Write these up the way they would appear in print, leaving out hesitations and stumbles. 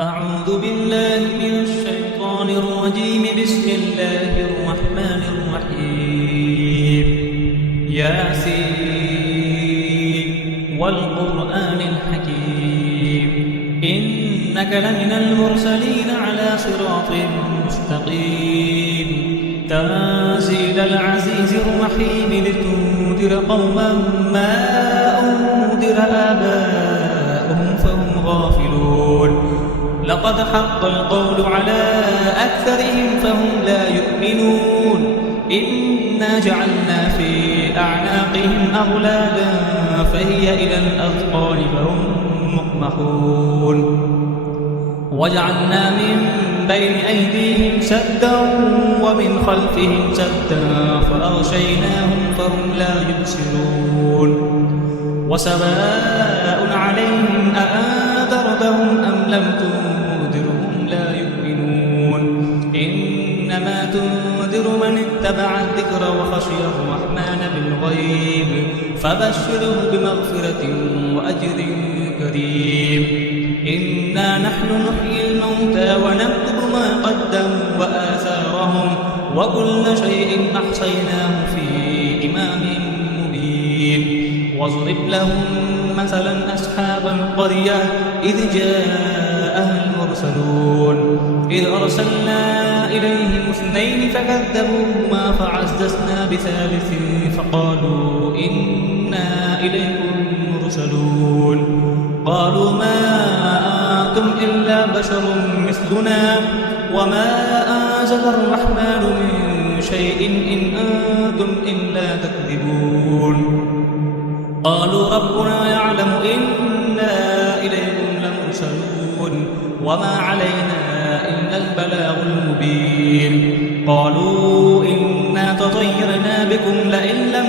أعوذ بالله من الشيطان الرجيم. بسم الله الرحمن الرحيم. ياسين والقرآن الحكيم إنك لمن المرسلين على صراط مستقيم تنزيل العزيز الرحيم لتنذر قوما ما أنذر آباؤهم فهم غافلون. لقد حق القول على أكثرهم فهم لا يؤمنون. إنا جعلنا في أعناقهم أغلالا فهي إلى الأذقان فهم مقمحون. وجعلنا من بين أيديهم سدا ومن خلفهم سدا فأغشيناهم فهم لا يبصرون. وسواء عليهم أأنذرتهم أم لم تنذرهم لا يؤمنون. إنما تنذر من اتبع الذكر وخشي الرحمن بالغيب فبشره بمغفرة وأجر كريم. إنا نحن نحيي الموتى ونكتب ما قدموا وآثارهم وكل شيء أحصيناه في إمام مبين. واضرب لهم مثلا أصحاب القرية إذ جاءها المرسلون إذ أرسلنا إليهم اثنين فكذبوهما فعززنا بثالث فقالوا إنا إليكم مرسلون. قالوا ما أنتم إلا بشر مثلنا وما أنزل الرحمن من شيء إن أنتم إلا تكذبون. قالوا ربنا يعلم إنا إليكم لمرسلون وما علينا إلا البلاغ المبين. قالوا إنا تطيرنا بكم لئن لم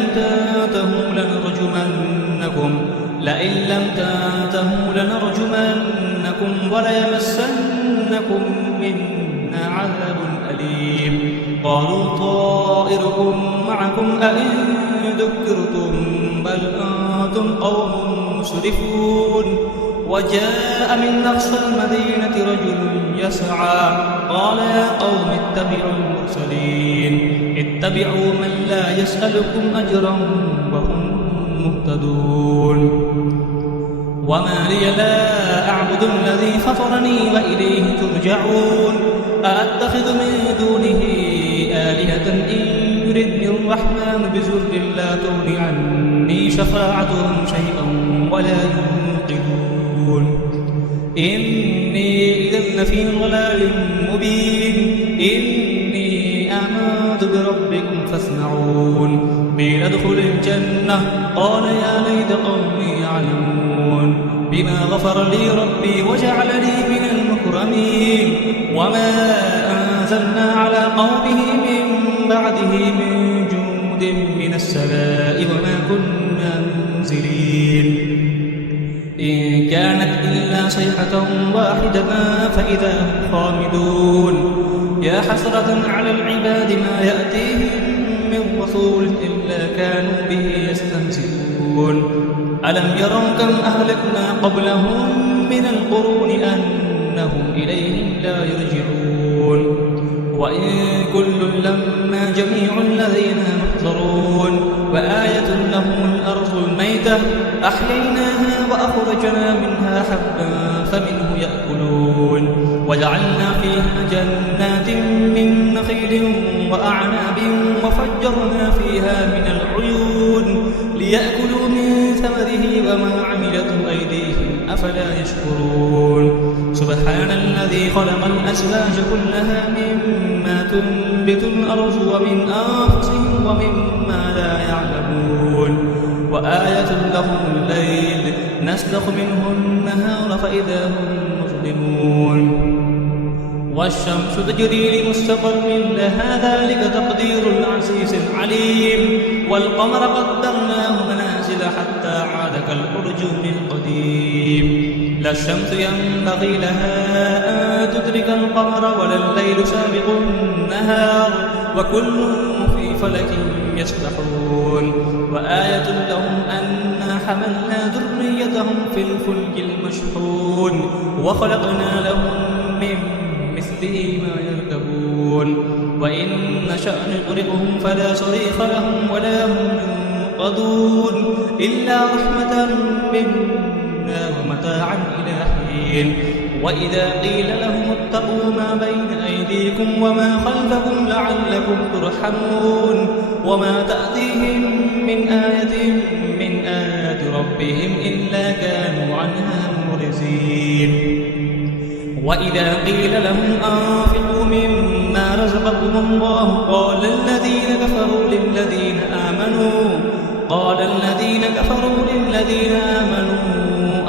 تنتهوا لنرجمنكم وليمسنكم منا عذاب أليم. قالوا طائركم معكم أئن ذكرتم بل أنتم قوم مسرفون. وجاء من أقصى المدينة رجل يسعى قال يا قوم اتبعوا المرسلين اتبعوا من لا يسألكم أجرا وهم مهتدون. وما لي لا أعبد الذي فطرني وإليه ترجعون. أأتخذ من دونه آلهة إن يردني الرحمن بضر لا تغن عني شفاعتهم شيئا ولا ينقذون. إني إذا لفي ضلال مبين. إني آمنت بربكم فاسمعون. قيل ادخل الجنة قال يا ليت قومي يعلمون بما غفر لي ربي وجعلني من المكرمين. وما أنزلنا على قومه من بعده من جند من السماء وما كنا منزلين. إن كانت إلا صيحة واحدة فإذا هم خامدون. يا حسرة على العباد ما يأتيهم من رسول إلا كانوا به يستهزئون. ألم يروا كم أهلكنا قبلهم من القرون أنهم إليهم لا يرجعون. وإن كل لما جميع لدينا محضرون. وآية لهم الأرض الميتة أحييناها وأخرجنا منها حبا فمنه يأكلون. وجعلنا فيها جنات من نخيل وأعناب وفجرنا فيها من العيون ليأكلوا من ثمره وما عملته أيديهم أفلا يشكرون. سبحان الذي خلق الأزواج كلها مما تنبت الأرض ومن أنفسهم ومما لا يعلمون. وآية لهم الليل نسلخ منه النهار فإذا هم مظلمون. والشمس تجري لمستقر لها ذلك تقدير العزيز العليم. والقمر قدرناه منازل حتى عاد كالأرجون القديم. لا الشمس ينبغي لها أن تدرك القمر ولا الليل سابق النهار وكل في فلك يسبحون. وآية لهم أنا حملنا ذريتهم في الفلك المشحون وخلقنا لهم به ما يركبون وإن نشأ نغرقهم فلا صريخ لهم ولا هم ينقذون إلا رحمة منا ومتاعا إلى حين وإذا قيل لهم اتقوا ما بين أيديكم وما خلفكم لعلكم ترحمون وما تأتيهم من آية من آيات ربهم إلا كانوا عنها معرضين وإذا قيل لهم أنفقوا مما رزقكم الله قال الذين كفروا للذين آمنوا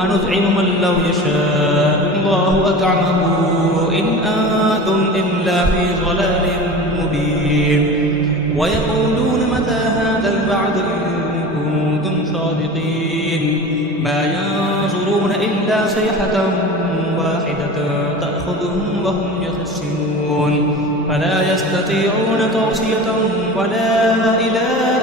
أنطعم من لو يشاء الله أطعمه إن أنتم إلا في ضلال مبين ويقولون متى هذا الوعد إن كنتم صادقين ما ينظرون إلا صيحة واحدة تأخذهم وهم يخصمون فلا يستطيعون توصية ولا إلى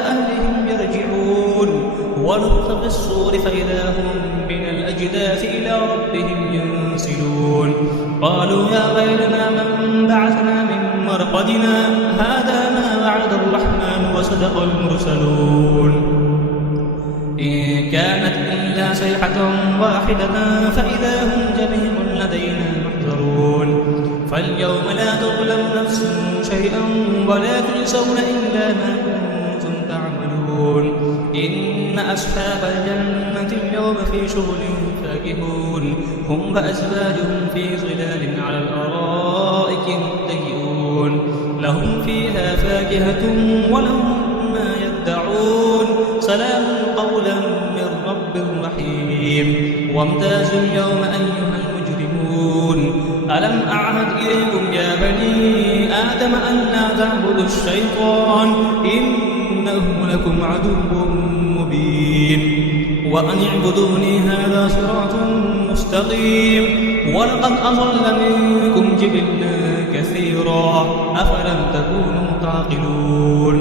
أهلهم يرجعون ونفخ في الصور فإذا هم من الأجداث إلى ربهم ينسلون قالوا يا ويلنا من بعثنا من مرقدنا هذا ما وعد الرحمن وصدق المرسلون إن كانت إلا صيحة واحدة فإذا هم جميع لدينا محضرون فاليوم لا تظلم نفس شيئا ولا تجزون إلا ما كنتم تعملون إن أصحاب الجنة اليوم في شغل فاكهون هم وأزواجهم في ظلال على الأرائك متكئون لهم فيها فاكهة ولهم ما يدعون سلام قولا من رب رحيم وامتازوا اليوم أيها المجرمون ألم أعهد إليكم يا بني آدم أن لا تعبدوا الشيطان إنه لكم عدو مبين وأن اعبدوني هذا صراط مستقيم ولقد أضل منكم جبلا كثيرا أفلم تكونوا تعقلون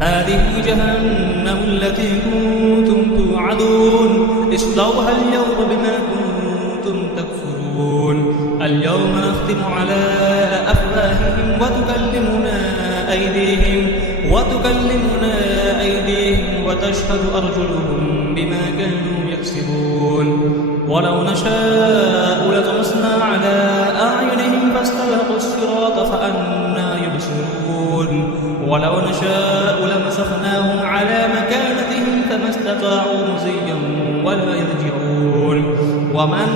هذه جهنم التي كنتم توعدون اصلوها اليوم بما كنتم تكفرون اليوم نختم على أفواههم وتكلمنا أيديهم وتشهد أرجلهم بما كانوا يكسبون ولو نشاء لطمسنا على أعينهم فاستبقوا الصراط فأنى يبصرون ولو نشاء لمسخناهم على مكانتهم فما استطاعوا مزيا ولا يرجعون ومن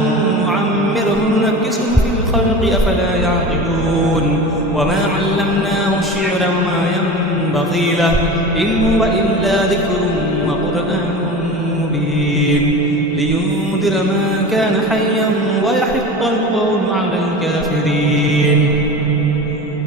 نعمره ننكسه في الخلق أفلا يعقلون وما علمناه الشعر وما ينبغي له إن هو إلا ذكر وقرآن مبين لينذر ما كان حيا ويحق القول على الكافرين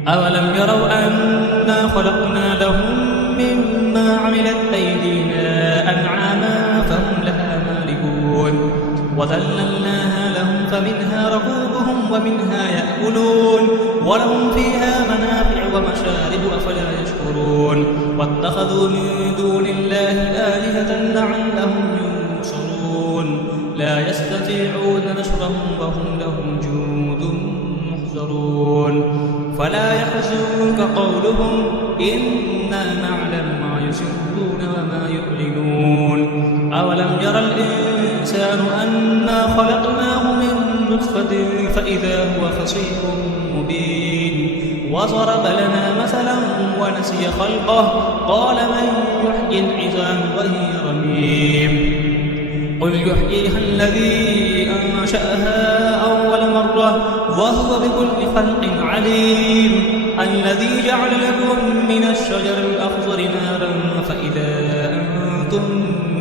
أولم يروا أنا خلقنا لهم مما عملت أيدينا أنعاما فهم لها مالكون وذللناها لهم فمنها ركوبهم ومنها يأكلون ولهم فيها منافع ومشارب أفلا يشكرون واتخذوا من دون الله آلهة لعلهم ينصرون لا يستطيعون نصرهم وهم لهم جند محضرون فلا يحزنك قولهم إنا نعلم ما يسرون وما يعلنون أولم يرى الإنسان أنا خلقناه من نطفة فإذا هو خصيم مبين وضرب لنا مثلا ونسي خلقه قال من يحيي العظام وهي رميم قل يحييها الذي أنشأها أول مرة وهو بكل خلق عليم الذي جعل لكم من الشجر الأخضر نارا فإذا أنتم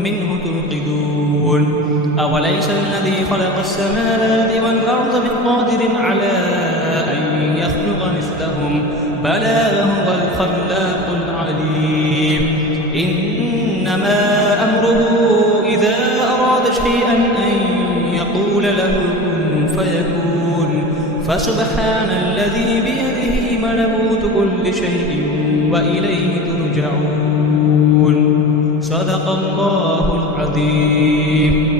منه توقدون أوليس الذي خلق السماوات والأرض بقادر على أن يخلق مثلهم بلى هو الخلاق العليم إنما أمره إذا أراد شيئا أن يقول له كن فيكون فسبحان الذي بيده ملكوت كل شيء وإليه ترجعون صدق الله العظيم